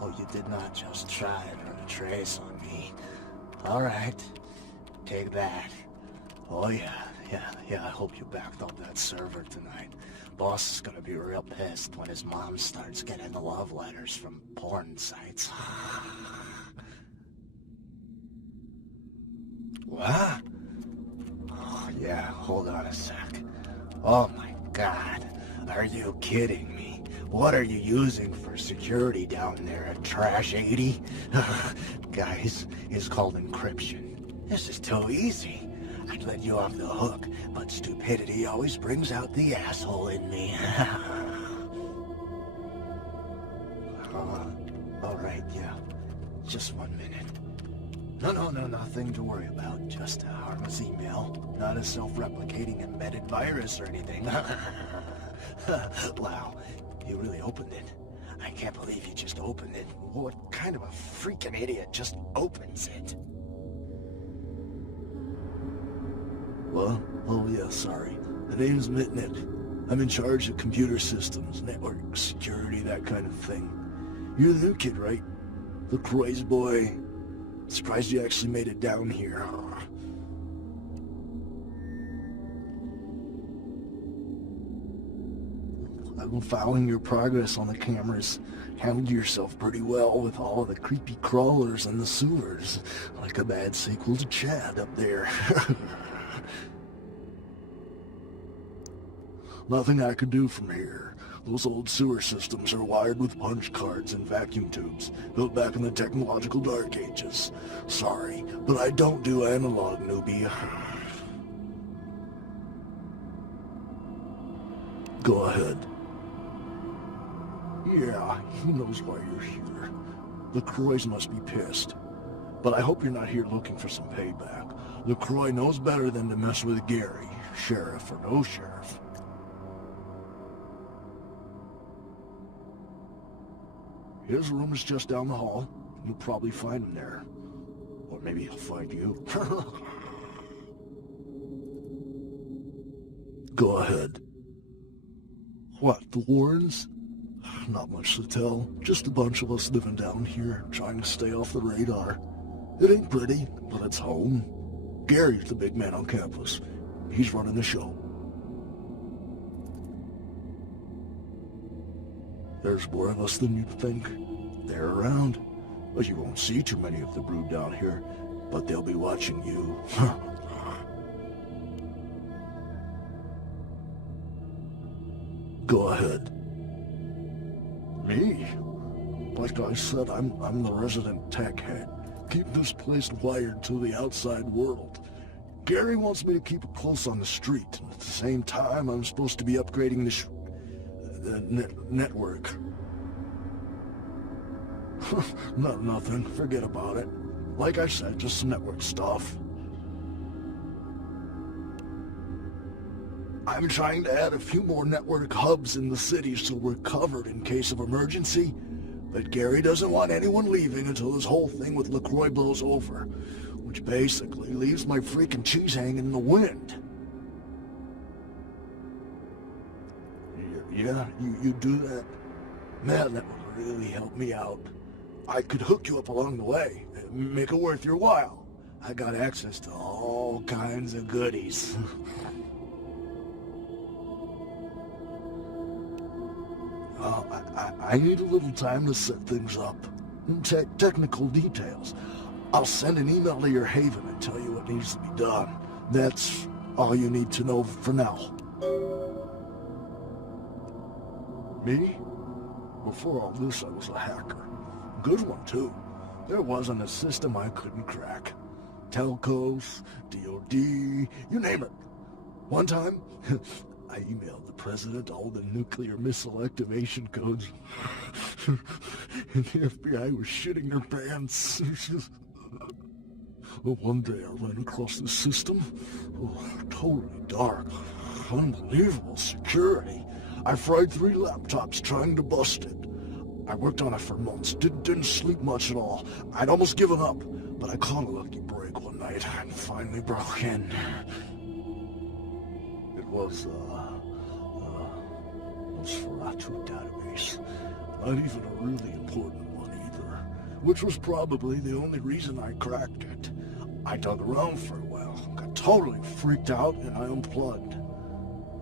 Oh, you did not just try and run a trace on me. All right, take that. Oh yeah, I hope you backed up that server tonight. Boss is gonna be real pissed when his mom starts getting the love letters from porn sites. What? Oh yeah, hold on a sec. Oh my god, are you kidding me? What are you using for security down there at Trash 80? Guys, it's called encryption. This is too easy. I'd let you off the hook, but stupidity always brings out the asshole in me. All right, yeah. Just 1 minute. No, nothing to worry about. Just a harmless email. Not a self-replicating embedded virus or anything. Wow, you really opened it. I can't believe you just opened it. What kind of a freaking idiot just opens it? Well, oh yeah, sorry. The name's Mitnit. I'm in charge of computer systems, network security, that kind of thing. You're the new kid, right? The Croy's boy. Surprised you actually made it down here. I've been following your progress on the cameras. Handled yourself pretty well with all of the creepy crawlers and the sewers. Like a bad sequel to Chad up there. Nothing I could do from here. Those old sewer systems are wired with punch cards and vacuum tubes, built back in the technological dark ages. Sorry, but I don't do analog, newbie. Go ahead. Yeah, he knows why you're here. The Croys must be pissed. But I hope you're not here looking for some payback. The Croy knows better than to mess with Gary, sheriff or no sheriff. His room is just down the hall. You'll probably find him there. Or maybe he'll find you. Go ahead. What, the Warrens? Not much to tell. Just a bunch of us living down here, trying to stay off the radar. It ain't pretty, but it's home. Gary's the big man on campus. He's running the show. There's more of us than you'd think. They're around. But you won't see too many of the brood down here. But they'll be watching you. Go ahead. Me? Like I said, I'm the resident tech head. Keep this place wired to the outside world. Gary wants me to keep it close on the street, and at the same time, I'm supposed to be upgrading the network. Nothing. Forget about it. Like I said, just some network stuff. I'm trying to add a few more network hubs in the city so we're covered in case of emergency. But Gary doesn't want anyone leaving until this whole thing with LaCroix blows over. Which basically leaves my freaking cheese hanging in the wind. Yeah, you do that? Man, that would really help me out. I could hook you up along the way, make it worth your while. I got access to all kinds of goodies. I need a little time to set things up. Technical details. I'll send an email to your haven and tell you what needs to be done. That's all you need to know for now. Me? Before all this, I was a hacker. Good one, too. There wasn't a system I couldn't crack. Telcos, DOD, you name it. One time, I emailed the president all the nuclear missile activation codes. And the FBI was shitting their pants. Well, one day I ran across the system. Oh, totally dark. Unbelievable security. I fried 3 laptops trying to bust it. I worked on it for months, didn't sleep much at all. I'd almost given up, but I caught a lucky break one night and finally broke in. It was, Nosferatu database. Not even a really important one either, which was probably the only reason I cracked it. I dug around for a while, got totally freaked out, and I unplugged.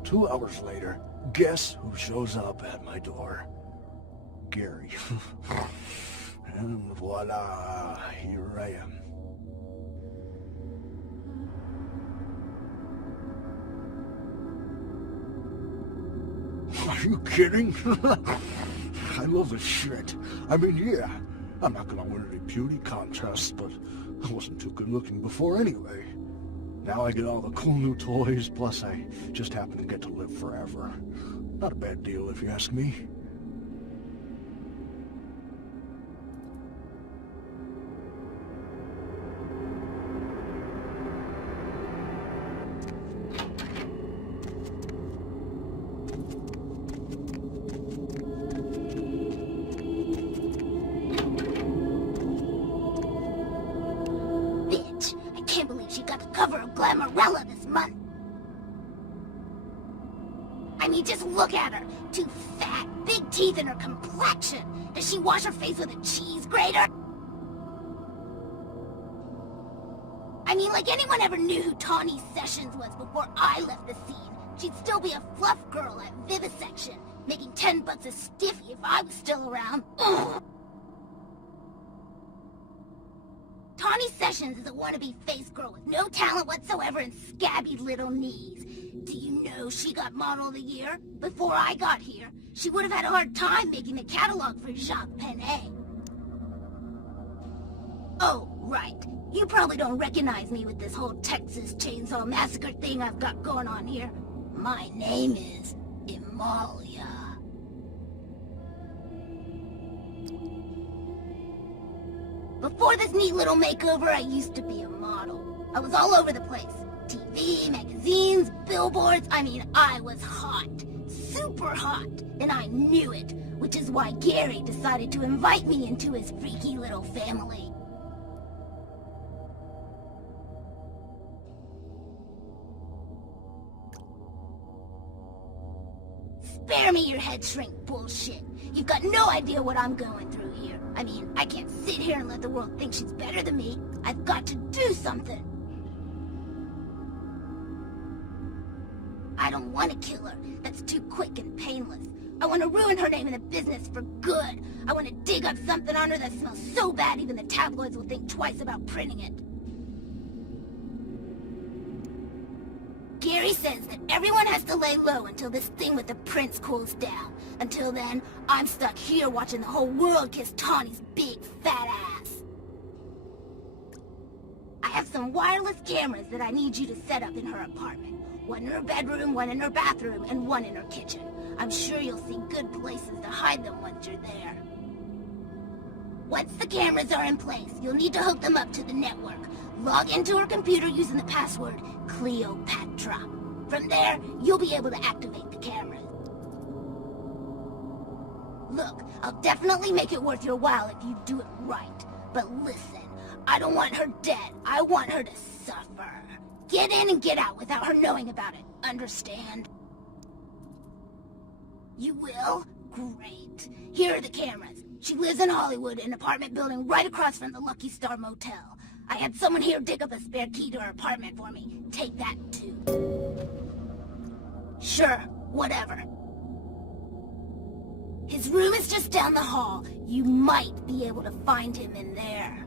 2 hours later, guess who shows up at my door? Gary. And voila, here I am. Are you kidding? I love this shit. I mean, yeah, I'm not gonna win any beauty contests, but I wasn't too good looking before anyway. Now I get all the cool new toys, plus I just happen to get to live forever. Not a bad deal if you ask me. Glamarella this month. I mean, just look at her. Too fat, big teeth, and her complexion. Does she wash her face with a cheese grater? I mean, like anyone ever knew who Tawny Sessions was before I left the scene. She'd still be a fluff girl at Vivisection, making $10 a stiffy if I was still around. Ugh. Tawny Sessions is a wannabe face girl with no talent whatsoever and scabby little knees. Do you know she got Model of the Year? Before I got here, she would have had a hard time making the catalog for Jacques Penet. Oh, right. You probably don't recognize me with this whole Texas Chainsaw Massacre thing I've got going on here. My name is Amalia. Before this neat little makeover, I used to be a model. I was all over the place. TV, magazines, billboards. I mean, I was hot. Super hot. And I knew it, which is why Gary decided to invite me into his freaky little family. Spare me your head shrink bullshit. You've got no idea what I'm going through here. I mean, I can't sit here and let the world think she's better than me. I've got to do something. I don't want to kill her. That's too quick and painless. I want to ruin her name in the business for good. I want to dig up something on her that smells so bad even the tabloids will think twice about printing it. Gary says that everyone has to lay low until this thing with the prince cools down. Until then, I'm stuck here watching the whole world kiss Tawny's big fat ass. I have some wireless cameras that I need you to set up in her apartment. One in her bedroom, one in her bathroom, and one in her kitchen. I'm sure you'll see good places to hide them once you're there. Once the cameras are in place, you'll need to hook them up to the network. Log into her computer using the password Cleopatra. From there, you'll be able to activate the cameras. Look, I'll definitely make it worth your while if you do it right. But listen, I don't want her dead. I want her to suffer. Get in and get out without her knowing about it. Understand? You will? Great. Here are the cameras. She lives in Hollywood, an apartment building right across from the Lucky Star Motel. I had someone here dig up a spare key to her apartment for me. Take that, too. Sure, whatever. His room is just down the hall. You might be able to find him in there.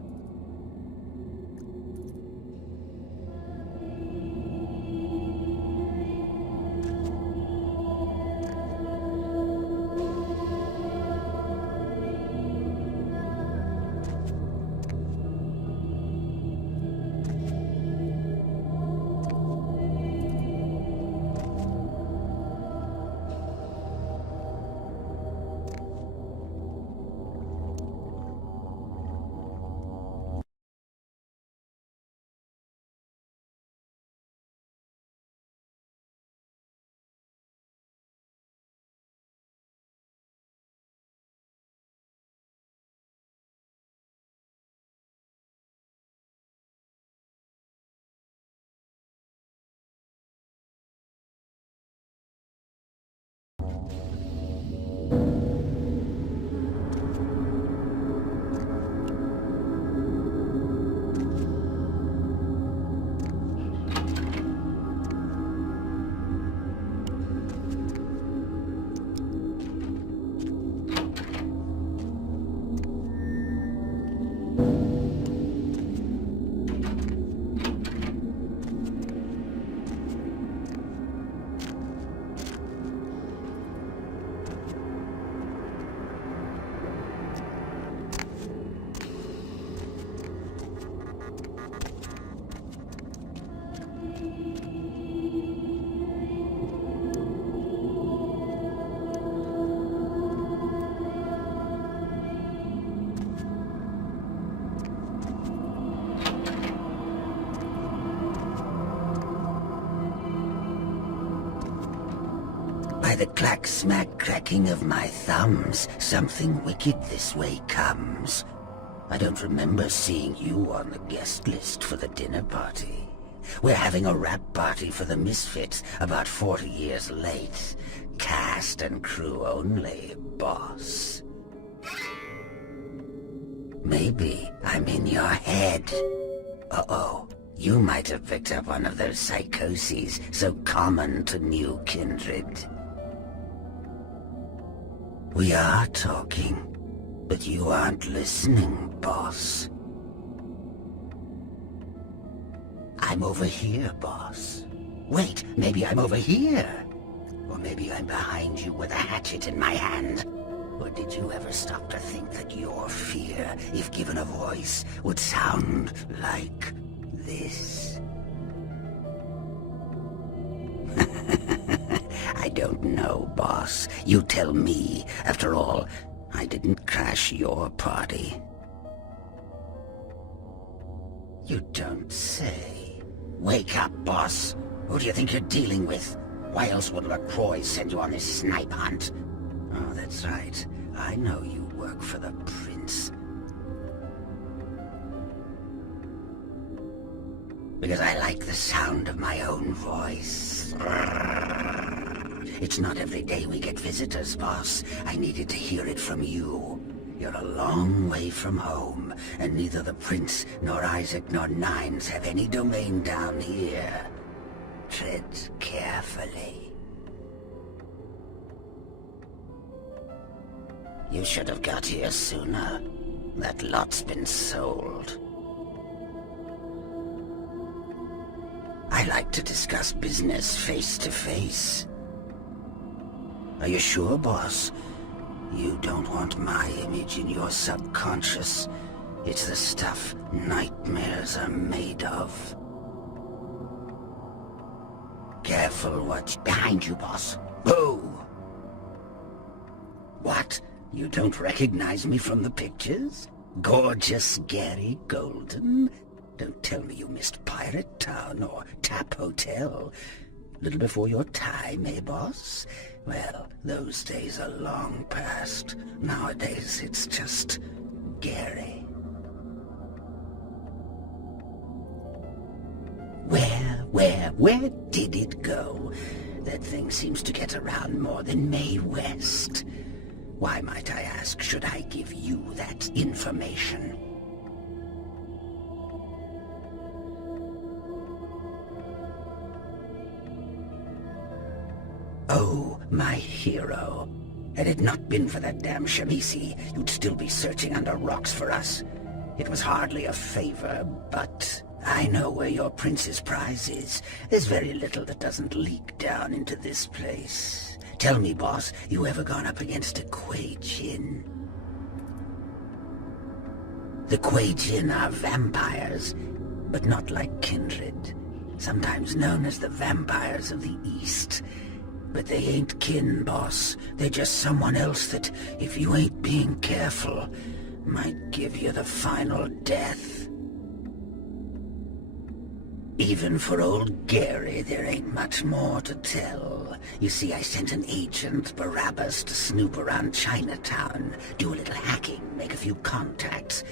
By the clack-smack cracking of my thumbs, something wicked this way comes. I don't remember seeing you on the guest list for the dinner party. We're having a rap party for the misfits about 40 years late. Cast and crew only, boss. Maybe I'm in your head. Uh-oh. You might have picked up one of those psychoses so common to new kindred. We are talking, but you aren't listening, boss. I'm over here, boss. Wait, maybe I'm over here. Or maybe I'm behind you with a hatchet in my hand. Or did you ever stop to think that your fear, if given a voice, would sound like this? I don't know, boss. You tell me. After all, I didn't crash your party. You don't say. Wake up, boss. Who do you think you're dealing with? Why else would LaCroix send you on this snipe hunt? Oh, that's right. I know you work for the Prince. Because I like the sound of my own voice. It's not every day we get visitors, boss. I needed to hear it from you. You're a long way from home, and neither the Prince nor Isaac nor Nines have any domain down here. Tread carefully. You should have got here sooner. That lot's been sold. I like to discuss business face to face. Are you sure, boss? You don't want my image in your subconscious. It's the stuff nightmares are made of. Careful what's behind you, boss. Boo! What? You don't recognize me from the pictures? Gorgeous Gary Golden? Don't tell me you missed Pirate Town or Tap Hotel. Little before your time, eh, boss? Well, those days are long past. Nowadays, it's just Gary. Where did it go? That thing seems to get around more than Mae West. Why, might I ask, should I give you that information? Oh, my hero. Had it not been for that damn Shamisi, you'd still be searching under rocks for us. It was hardly a favor, but I know where your prince's prize is. There's very little that doesn't leak down into this place. Tell me, boss, you ever gone up against a Kuei Jin? The Kuei Jin are vampires, but not like kindred. Sometimes known as the vampires of the East. But they ain't kin, boss. They're just someone else that, if you ain't being careful, might give you the final death. Even for old Gary, there ain't much more to tell. You see, I sent an agent, Barabbas, to snoop around Chinatown, do a little hacking, make a few contacts.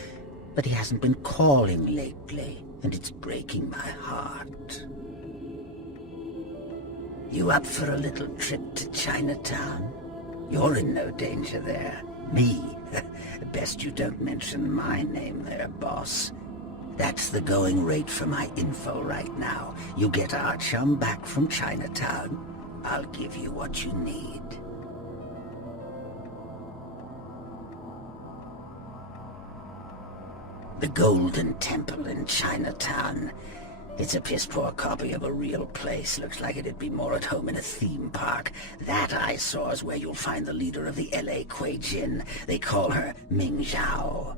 But he hasn't been calling lately, and it's breaking my heart. You up for a little trip to Chinatown? You're in no danger there. Me? Best you don't mention my name there, boss. That's the going rate for my info right now. You get our chum back from Chinatown, I'll give you what you need. The Golden Temple in Chinatown. It's a piss-poor copy of a real place. Looks like it'd be more at home in a theme park. That I saw is where you'll find the leader of the L.A. Kuei Jin. They call her Ming Zhao.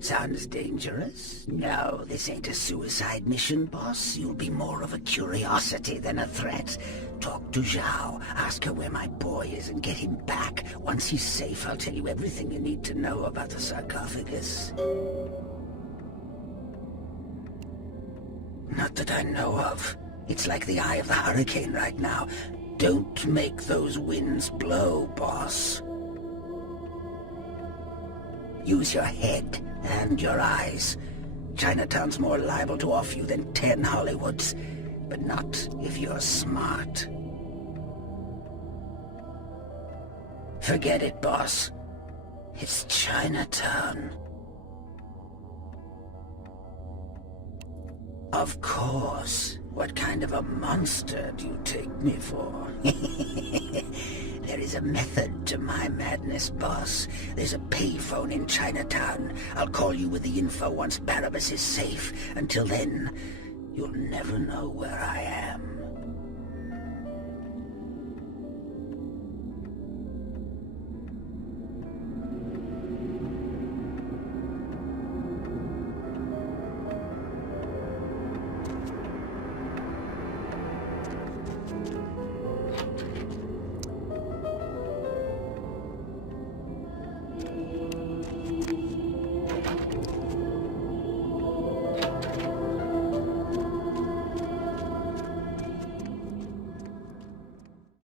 Sounds dangerous? No, this ain't a suicide mission, boss. You'll be more of a curiosity than a threat. Talk to Zhao, ask her where my boy is, and get him back. Once he's safe, I'll tell you everything you need to know about the sarcophagus. Not that I know of. It's like the eye of the hurricane right now. Don't make those winds blow, boss. Use your head and your eyes. Chinatown's more liable to off you than 10 Hollywoods. But not if you're smart. Forget it, boss. It's Chinatown. Of course. What kind of a monster do you take me for? There is a method to my madness, boss. There's a payphone in Chinatown. I'll call you with the info once Barabbas is safe. Until then, you'll never know where I am.